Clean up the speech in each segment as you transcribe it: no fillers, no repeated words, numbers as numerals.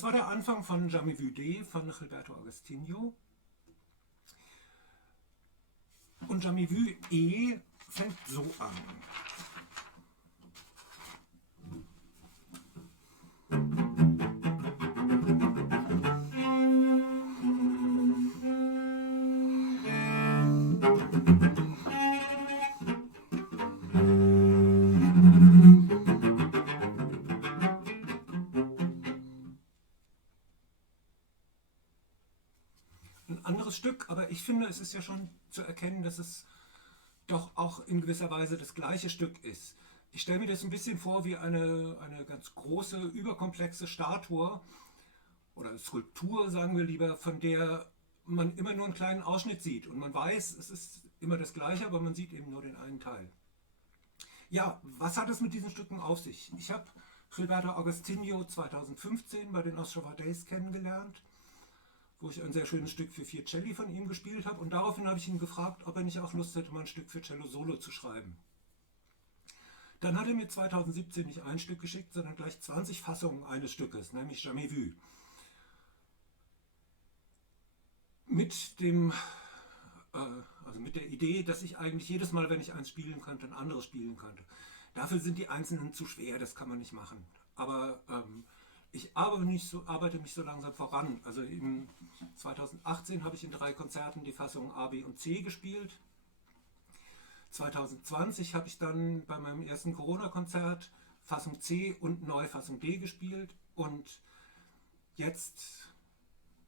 Das war der Anfang von Jamais Vu D von Gilberto Agostinho. Und Jamais Vu E fängt so an. Ein anderes Stück, aber ich finde, es ist ja schon zu erkennen, dass es doch auch in gewisser Weise das gleiche Stück ist. Ich stelle mir das ein bisschen vor wie eine ganz große, überkomplexe Statue oder Skulptur, sagen wir lieber, von der man immer nur einen kleinen Ausschnitt sieht. Und man weiß, es ist immer das Gleiche, aber man sieht eben nur den einen Teil. Ja, was hat es mit diesen Stücken auf sich? Ich habe Gilberto Agostinho 2015 bei den Ostrowa Days kennengelernt, wo ich ein sehr schönes Stück für 4 Celli von ihm gespielt habe. Und daraufhin habe ich ihn gefragt, ob er nicht auch Lust hätte, mal ein Stück für Cello Solo zu schreiben. Dann hat er mir 2017 nicht ein Stück geschickt, sondern gleich 20 Fassungen eines Stückes, nämlich Jamais Vu. Mit der Idee, dass ich eigentlich jedes Mal, wenn ich eins spielen könnte, ein anderes spielen könnte. Dafür sind die einzelnen zu schwer, das kann man nicht machen. Aber ich arbeite mich so langsam voran. Also im 2018 habe ich in 3 Konzerten die Fassungen A, B und C gespielt. 2020 habe ich dann bei meinem ersten Corona-Konzert Fassung C und Neufassung D gespielt. Und jetzt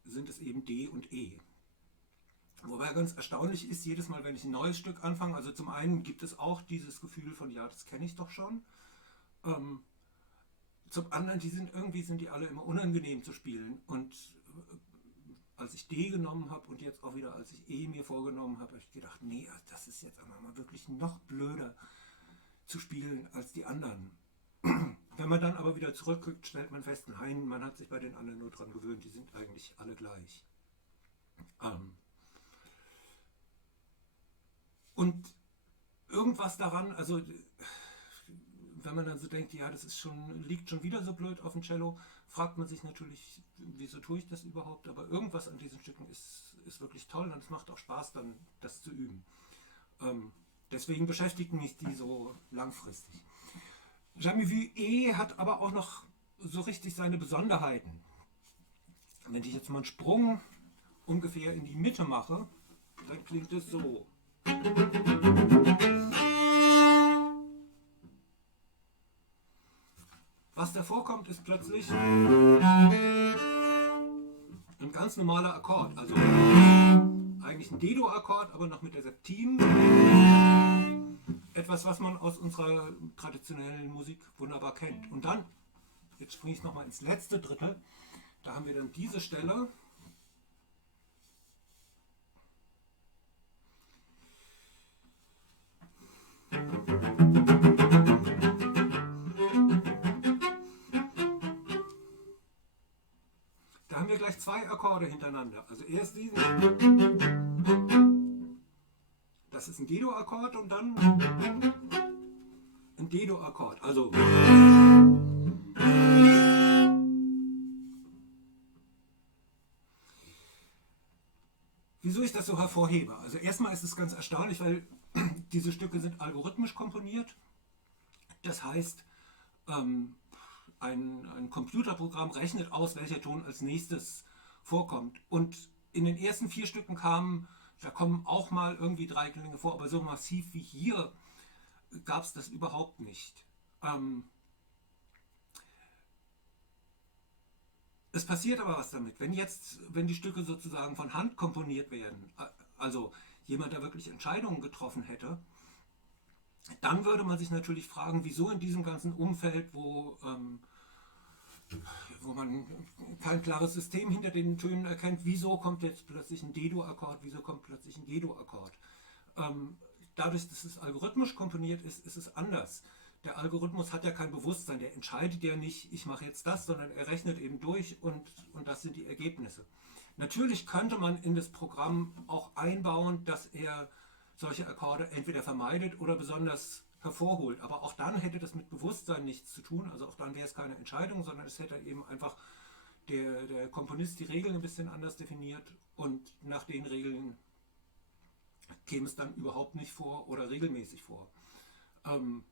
sind es eben D und E. Wobei ganz erstaunlich ist, jedes Mal, wenn ich ein neues Stück anfange, also zum einen gibt es auch dieses Gefühl von, ja, das kenne ich doch schon. Zum anderen, sind die alle immer unangenehm zu spielen. Und als ich D genommen habe und jetzt auch wieder, als ich E mir vorgenommen habe, habe ich gedacht, nee, das ist jetzt einmal mal wirklich noch blöder zu spielen als die anderen. Wenn man dann aber wieder zurückguckt, stellt man fest, nein, man hat sich bei den anderen nur dran gewöhnt, die sind eigentlich alle gleich. Und irgendwas daran, also wenn man dann so denkt, ja, liegt schon wieder so blöd auf dem Cello, fragt man sich natürlich, wieso tue ich das überhaupt? Aber irgendwas an diesen Stücken ist wirklich toll und es macht auch Spaß, dann das zu üben. Deswegen beschäftigen mich die so langfristig. Jamais Vu E hat aber auch noch so richtig seine Besonderheiten. Wenn ich jetzt mal einen Sprung ungefähr in die Mitte mache, dann klingt es so. Was davor kommt, ist plötzlich ein ganz normaler Akkord, also eigentlich ein D-Dur-Akkord, aber noch mit der Septim. Etwas, was man aus unserer traditionellen Musik wunderbar kennt. Und dann, jetzt springe ich nochmal ins letzte Drittel, da haben wir dann diese Stelle. Da haben wir gleich 2 Akkorde hintereinander. Also erst diesen. Das ist ein G-Dur-Akkord und dann ein D-Dur-Akkord. Also. Wieso ich das so hervorhebe? Also erstmal ist es ganz erstaunlich, weil diese Stücke sind algorithmisch komponiert. Das heißt, ein Computerprogramm rechnet aus, welcher Ton als nächstes vorkommt. Und in den ersten 4 Stücken da kommen auch mal irgendwie 3 Klänge vor, aber so massiv wie hier gab es das überhaupt nicht. Es passiert aber was damit. Wenn die Stücke sozusagen von Hand komponiert werden, also jemand, der wirklich Entscheidungen getroffen hätte, dann würde man sich natürlich fragen, wieso in diesem ganzen Umfeld, wo man kein klares System hinter den Tönen erkennt, wieso kommt jetzt plötzlich ein D-Dur-Akkord, wieso kommt plötzlich ein G-Dur-Akkord. Dadurch, dass es algorithmisch komponiert ist, ist es anders. Der Algorithmus hat ja kein Bewusstsein, der entscheidet ja nicht, ich mache jetzt das, sondern er rechnet eben durch und das sind die Ergebnisse. Natürlich könnte man in das Programm auch einbauen, dass er solche Akkorde entweder vermeidet oder besonders hervorholt. Aber auch dann hätte das mit Bewusstsein nichts zu tun. Also auch dann wäre es keine Entscheidung, sondern es hätte eben einfach der Komponist die Regeln ein bisschen anders definiert und nach den Regeln käme es dann überhaupt nicht vor oder regelmäßig vor. Ähm,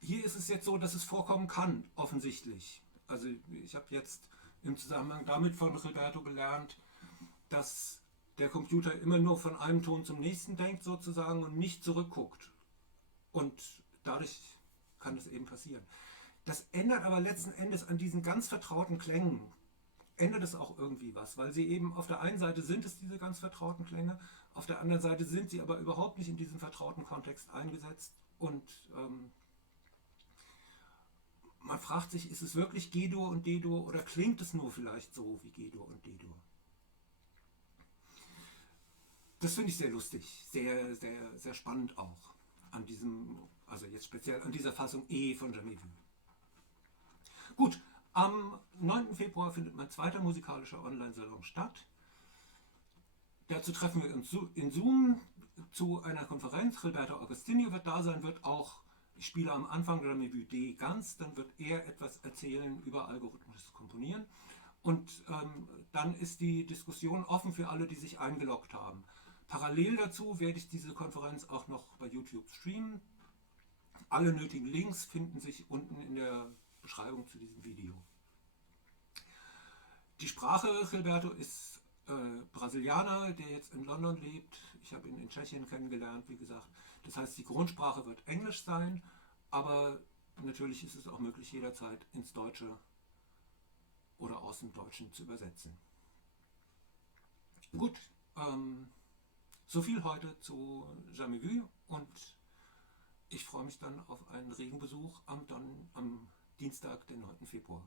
Hier ist es jetzt so, dass es vorkommen kann, offensichtlich. Also ich habe jetzt im Zusammenhang damit von Gilberto gelernt, dass der Computer immer nur von einem Ton zum nächsten denkt sozusagen und nicht zurückguckt. Und dadurch kann das eben passieren. Das ändert aber letzten Endes an diesen ganz vertrauten Klängen, ändert es auch irgendwie was, weil sie eben auf der einen Seite sind es diese ganz vertrauten Klänge, auf der anderen Seite sind sie aber überhaupt nicht in diesen vertrauten Kontext eingesetzt und man fragt sich, ist es wirklich G-Dur und D-Dur oder klingt es nur vielleicht so wie G-Dur und D-Dur? Das finde ich sehr lustig, sehr, sehr, sehr spannend auch an diesem, also jetzt speziell an dieser Fassung E von Jamais Vu. Gut, am 9. Februar findet mein zweiter musikalischer Online-Salon statt. Dazu treffen wir uns in Zoom zu einer Konferenz. Gilberto Agostini wird da sein, wird auch, ich spiele am Anfang Jamais Vu D ganz, dann wird er etwas erzählen über algorithmisches Komponieren. Und dann ist die Diskussion offen für alle, die sich eingeloggt haben. Parallel dazu werde ich diese Konferenz auch noch bei YouTube streamen. Alle nötigen Links finden sich unten in der Beschreibung zu diesem Video. Die Sprache Gilberto ist Brasilianer, der jetzt in London lebt. Ich habe ihn in Tschechien kennengelernt, wie gesagt. Das heißt, die Grundsprache wird Englisch sein, aber natürlich ist es auch möglich, jederzeit ins Deutsche oder aus dem Deutschen zu übersetzen. Gut, so viel heute zu Jamais Vu und ich freue mich dann auf einen regen Besuch am Dienstag, den 9. Februar.